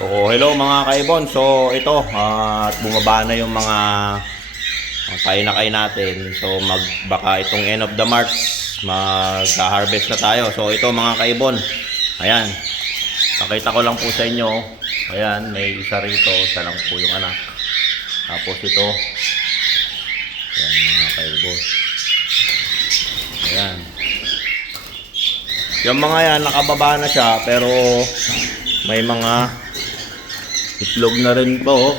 So, hello mga kaibon. So, ito, at bumaba na yung mga painakay natin. So, baka itong end of the March, magka-harvest na tayo. So, ito mga kaibon. Ayan. Pakita ko lang po sa inyo. Ayan, may isa rito. Isa lang po yung anak. Tapos ito. Ayan mga kaibon. Ayan. Yung mga yan, nakababa na siya. Pero, may mga itlog na rin po.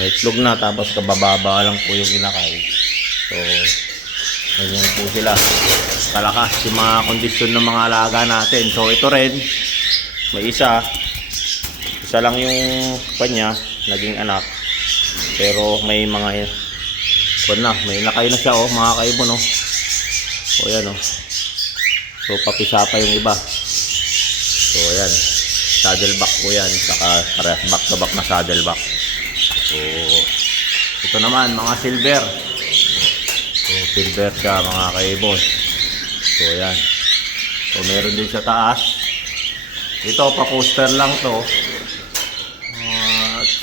May itlog na, tapos kabababa lang po yung inakay. So, ganyan po sila. Kalakas yung mga kondisyon ng mga alaga natin. So, ito rin, may isa lang yung kanya, naging anak. Pero may mga, may inakay na siya, oh, mga kaibon, oh. So, ayan, oh. So, papisa pa yung iba. So, ayan. Saddleback po yan, saka back to back na saddleback. So, ito naman mga silver. So, silver siya mga kaibon. So, ayan. So, meron din sa taas. Ito, pa-poster lang to.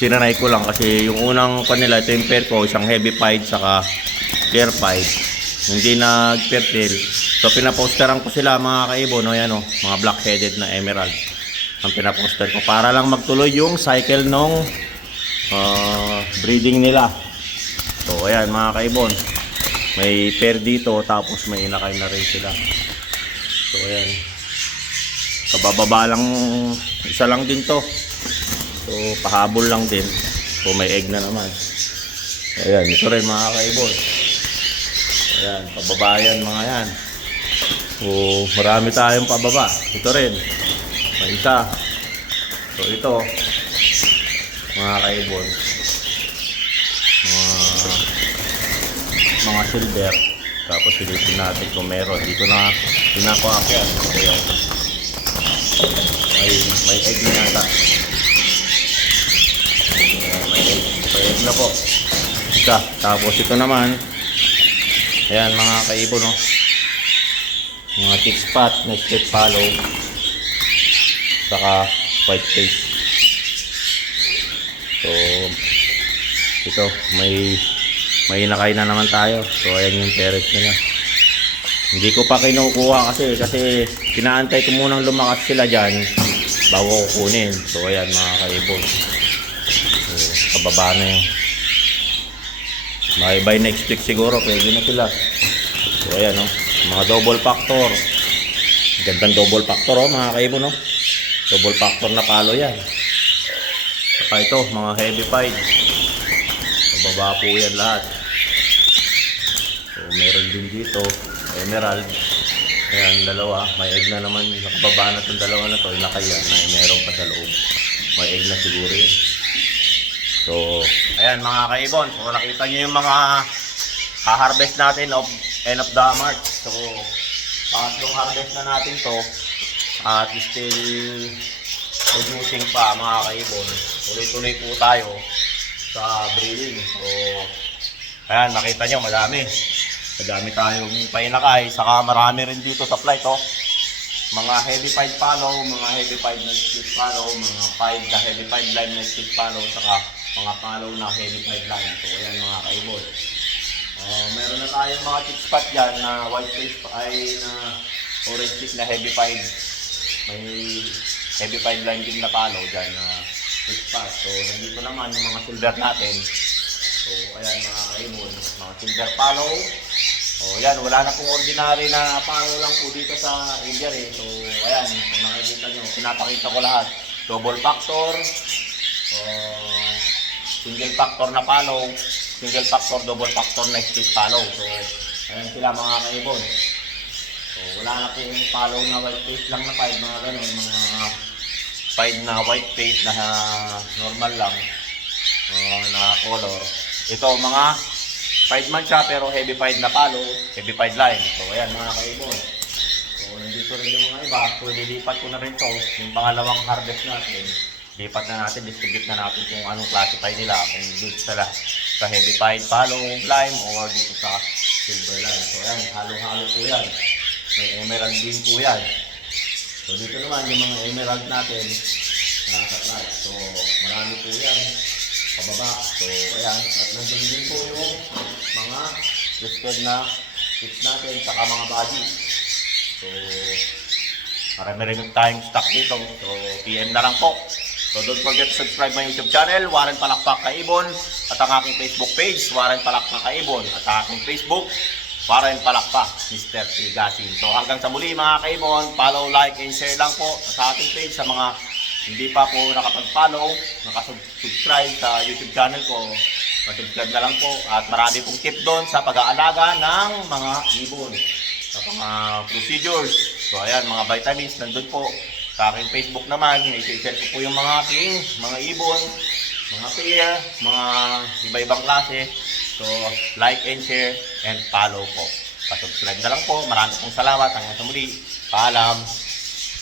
Sinanay ko lang kasi yung unang kanila, ito yung pair ko, isang heavy pied, saka clear pied. Hindi nag-fertile. So, pinaposteran ko sila mga kaibon. O, yan o, mga black-headed na emerald. Ang pinaposter ko para lang magtuloy yung cycle nung breeding nila. So ayan mga kaibon, may pair dito, tapos may inakay na rin sila. So ayan, kabababa lang, isa lang din to. So pahabol lang din. So may egg na naman. So ayan, ito rin mga kaibon. Ayan, pababa yan mga yan. So marami tayong pababa. Ito rin may isa. So ito mga kaibon, mga silver. Tapos silipin natin kung meron. Dito na pinako yan. May egg na yata. May egg na po isa. Tapos ito naman, ayan mga kaibon, no? Mga chick spot na split follow, saka white face. So ito, may inakay na naman tayo. So ayan yung parents nila. Hindi ko pa kinukuha kasi kinaantay ko munang lumakas sila dyan bago ko kunin. So ayan mga kaibon. So kababa na yun. By next week siguro pwede na sila. So ayan, oh, mga double factor. Gandang double factor, oh mga kaibon, oh. Double factor na palo yan. Saka ito, mga heavy pied. Pababa po yan lahat. So meron din dito emerald. Ayan, dalawa. May egg na naman. Nakababa na itong dalawa na to. Inakay yan na meron pa sa loob. May egg na siguro yun. So ayan mga kaibon. So nakita nyo yung mga ha-harvest natin of end of the March. So pangatlong harvest na natin to. At still producing pa mga kaibon. Tuloy-tuloy po tayo sa breeding. So ayan, nakita nyo madami tayong painakay. Saka marami rin dito sa flight, oh. Mga heavy pied follow, mga heavy pied na split follow, mga pied na heavy pied line na split follow, saka mga follow na heavy pied line. So ayan mga kaibon. Meron na tayong mga chick spot dyan na white face ay na orange cheek na heavy pied. May heavy pied line din na follow dyan na chick spot. So nandito naman yung mga silver natin. So ayan mga kaibon, mga silver follow. So ayan, wala na pong ordinary na follow lang po dito sa area eh. So ayan, kung nakikita nyo, pinapakita ko lahat. Double factor, single factor na follow, single factor, double factor na split follow. So ayan sila mga kaibon. So wala na po yung follow na white face lang na pied, mga ganun, mga pied na white face na normal lang, na color. Ito mga pied man siya pero heavy pied na follow, heavy pied line. So ayan mga kaibon. So nandito rin yung mga iba. So lilipat ko na rin to, yung pangalawang harvest natin. Lipat na natin, distribute na natin kung anong classify nila, kung dito sa heavy pied follow lime or dito sa silver line. So ayan, halo-halo po yan. May emerald din po yan. So dito naman yung mga emerald natin nasa flight. So So, marami po yan. Pababa. So, ayan. At nandun din po yung mga listed na tips natin, saka mga body. So, marami-rin tayong stock dito. So, PM na lang po. So, don't forget to subscribe my YouTube channel, Warren Palakpak Kaibon. At ang aking Facebook page, Warren Palakpak Kaibon. At ang aking Facebook, Warren Palakpak, Mr. Tigasin. So, hanggang sa muli mga kaibon, follow, like, and share lang po sa ating page. Sa mga hindi pa po nakapag-follow, nakasubscribe sa YouTube channel ko, subscribe na lang po. At marami pong tip doon sa pag-aalaga ng mga ibon. Sa mga procedures. So, ayan, mga vitamins, nandun po. Sa aking Facebook naman, i-share ko po yung mga aking mga ibon, mga pair, mga iba-ibang klase. So, like and share and follow po. Pa-subscribe na lang po. Maraming pong salamat. Hanggang sa muli. Paalam.